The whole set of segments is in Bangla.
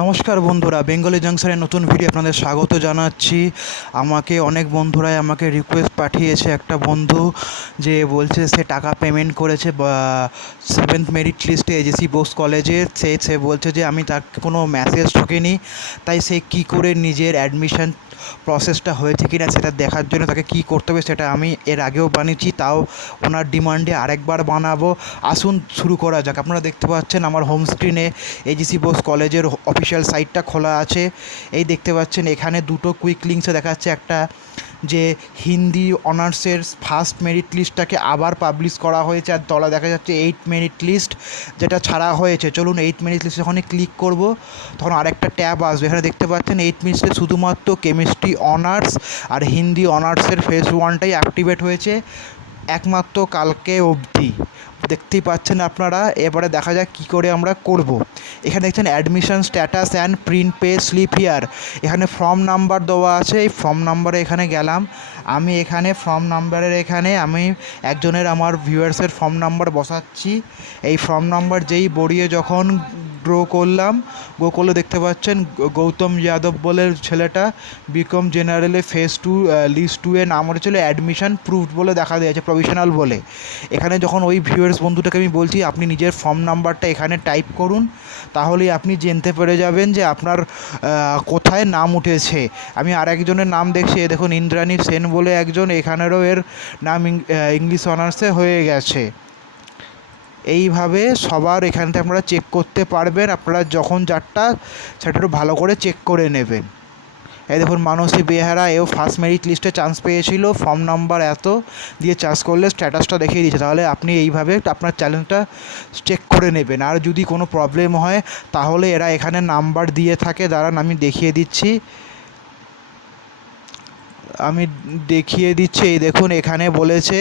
নমস্কার বন্ধুরা, বেঙ্গলি জাংশনের নতুন ভিডিও আপনাদের স্বাগত জানাচ্ছি। আমাকে অনেক বন্ধুরাই আমাকে রিকোয়েস্ট পাঠিয়েছে। একটা বন্ধু যে বলছে সে টাকা পেমেন্ট করেছে 7th মেরিট লিস্টে এজেসি বোস কলেজের। সে বলছে যে আমি তার কোনো মেসেজ ঢোকেনি, তাই সে কী করে নিজের অ্যাডমিশন প্রসেসটা হয়েছে কি না সেটা দেখার জন্য তাকে কী করতে হবে সেটা আমি এর আগেও বানিয়েছি, তাও ওনার ডিমান্ডে আরেকবার বানাবো। আসুন শুরু করা যাক। আপনারা দেখতে পাচ্ছেন আমার হোম স্ক্রিনে এজিসি বোস কলেজের অফিসিয়াল সাইটটা খোলা আছে। এই দেখতে পাচ্ছেন এখানে দুটো কুইক লিঙ্কসে দেখাচ্ছে, একটা যে হিন্দি অনার্সের ফার্স্ট মেরিট লিস্টটাকে আবার পাবলিশ করা হয়েছে, আর তলা দেখা যাচ্ছে 8 মেরিট লিস্ট যেটা ছাড়া হয়েছে। চলুন 8 মেরিট লিস্ট যখন ক্লিক করব তখন আরেকটা ট্যাব আসবে। এখানে দেখতে পাচ্ছেন 8 মিনিটসে শুধুমাত্র কেমিস্ট্রি অনার্স আর হিন্দি অনার্সের ফেজ 1টাই অ্যাক্টিভেট হয়েছে একমাত্র কালকে অবধি, দেখতেই পাচ্ছেন আপনারা। এবারে দেখা যাক কী করে আমরা করব। এখানে দেখছেন admission status and print pay slip here, এখানে ফর্ম নাম্বার দেওয়া আছে। এই ফর্ম নাম্বারে এখানে গেলাম আমি। এখানে ফর্ম নাম্বারের এখানে আমি একজনের আমার ভিউয়ার্সের ফর্ম নাম্বার বসাচ্ছি। এই ফর্ম নাম্বার যেই বড়িয়ে যখন গ্রো করলে দেখতে পাচ্ছেন গৌতম যাদব বলে ছেলেটা বিকম জেনারেলে ফেজ 2 লিস্ট 2 এর নাম হচ্ছিল অ্যাডমিশন প্রুভড বলে দেখা দিয়েছে, প্রভিশনাল বলে। এখানে যখন ওই ভিউয়ার্স বন্ধুটাকে আমি বলছি আপনি নিজের ফর্ম নাম্বারটা এখানে টাইপ করুন, তাহলেই আপনি জানতে পেরে যাবেন যে আপনার কোথায় নাম উঠেছে। আমি আরেকজনের নাম দেখছি, দেখুন ইন্দ্রাণী সেন বলে একজন, এখানেরও এর নাম ইংলিশ অনার্সে হয়ে গেছে। এইভাবে সবার এখান থেকে আপনারা চেক করতে পারবেন। আপনারা যখন যারটা সেটা একটু ভালো করে চেক করে নেবেন। এই দেখুন মানসী বেহারা, এও ফার্স্ট মেরিট লিস্টে চান্স পেয়েছিল, ফর্ম নাম্বার এত দিয়ে চার্জ করলে স্ট্যাটাসটা দেখিয়ে দিচ্ছে। তাহলে আপনি এইভাবে আপনার চ্যালেঞ্জটা চেক করে নেবেন। আর যদি কোনো প্রবলেম হয় তাহলে এরা এখানে নাম্বার দিয়ে থাকে, দাঁড়ান আমি দেখিয়ে দিচ্ছি। এই দেখুন এখানে বলেছে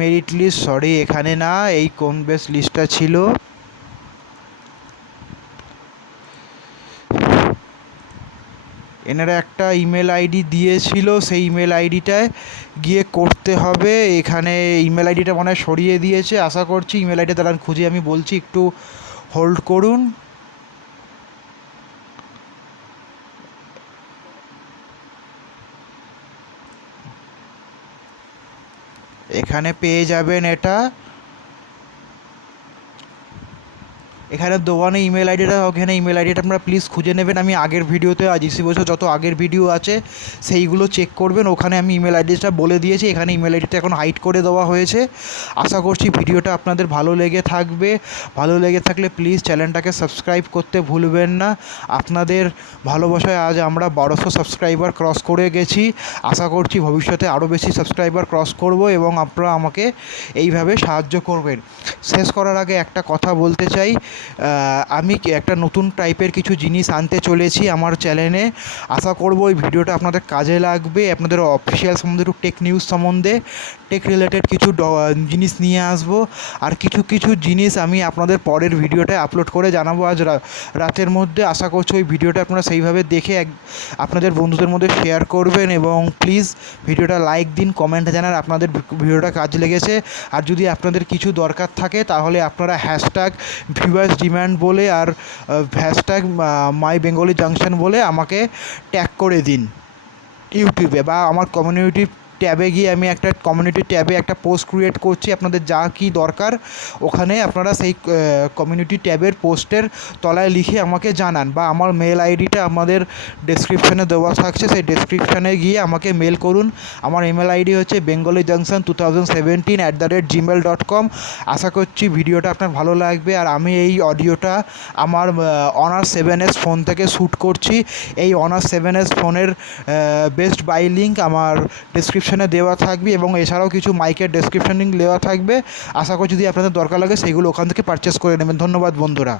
মেরিট লিস্ট, সরি এখানে না, এই কোন বেস লিস্টটা ছিল, এনারা একটা ইমেল আইডি দিয়েছিল, সেই ইমেল আইডিটায় গিয়ে করতে হবে। এখানে ইমেল আইডিটা মনে হয় সরিয়ে দিয়েছে, আশা করছি। ইমেল আইডি দাঁড়ান খুঁজে আমি বলছি, একটু হোল্ড করুন। এখানে পেয়ে যাবেন এটা, এখানে দোকানে ইমেল আইডিটা, ওখানে ইমেল আইডিটা আপনারা প্লিজ খুঁজে নেবেন। আমি আগের ভিডিওতে এজেসি বসে যত আগের ভিডিও আছে সেইগুলো চেক করবেন, ওখানে আমি ইমেল আইডিটা বলে দিয়েছি। এখানে ইমেল আইডিটা এখন হাইড করে দেওয়া হয়েছে। আশা করছি ভিডিওটা আপনাদের ভালো লেগে থাকবে। ভালো লেগে থাকলে প্লিজ চ্যানেলটাকে সাবস্ক্রাইব করতে ভুলবেন না। আপনাদের ভালোবাসায় আজ আমরা 1200 সাবস্ক্রাইবার ক্রস করে গেছি। আশা করছি ভবিষ্যতে আরও বেশি সাবস্ক্রাইবার ক্রস করব এবং আপনারা আমাকে এইভাবে সাহায্য করবেন। শেষ করার আগে একটা কথা বলতে চাই, আমি একটা নতুন টাইপের কিছু জিনিস আনতে চলেছি আমার চ্যানেলে। আশা করব এই ভিডিওটা আপনাদের কাজে লাগবে। আপনাদের অফিসিয়াল সম্বন্ধে একটু টেক নিউজ সম্বন্ধে, টেক রিলেটেড কিছু জিনিস নিয়ে আসবো। আর কিছু জিনিস আমি আপনাদের পরের ভিডিওটায় আপলোড করে জানাবো আজ রাতের মধ্যে। আশা করছি ওই ভিডিওটা আপনারা সেইভাবে দেখে আপনাদের বন্ধুদের মধ্যে শেয়ার করবেন এবং প্লিজ ভিডিওটা লাইক দিন, কমেন্টে জানান আপনাদের ভিডিওটা কাজ লেগেছে। আর যদি আপনাদের কিছু দরকার থাকে তাহলে আপনারা হ্যাশট্যাগ ভিউয়ার্স ডিম্যান্ড বলে আর হ্যাশট্যাগ মাই বেঙ্গলি জাংশন বলে আমাকে ট্যাগ করে দিন ইউটিউবে, বা আমার কমিউনিটি ট্যাবে গিয়ে আমি একটা কমিউনিটি ট্যাবে একটা পোস্ট ক্রিয়েট করছি। আপনাদের যা কী দরকার ওখানে আপনারা সেই কমিউনিটি ট্যাবের পোস্টের তলায় লিখে আমাকে জানান, বা আমার মেল আইডিটা আমাদের ডেসক্রিপশানে দেওয়া থাকছে, সেই ডেসক্রিপশানে গিয়ে আমাকে মেল করুন। আমার ইমেল আইডি হচ্ছে bengalijunction2017@gmail.com। আশা করছি ভিডিওটা আপনার ভালো লাগবে। আর আমি এই অডিওটা আমার অনার্স 7S ফোন থেকে শ্যুট করছি। এই অনার্স 7S ফোনের বেস্ট বাই লিঙ্ক আমার ডেসক্রিপশানে দেওয়া থাকবে এবং এছাড়াও কিছু মাইকের ডেসক্রিপশন লিঙ্ক দেওয়া থাকবে। আশা করছি যদি আপনাদের দরকার লাগে সেইগুলো ওখান থেকে পারচেস করে নেবেন। ধন্যবাদ বন্ধুরা।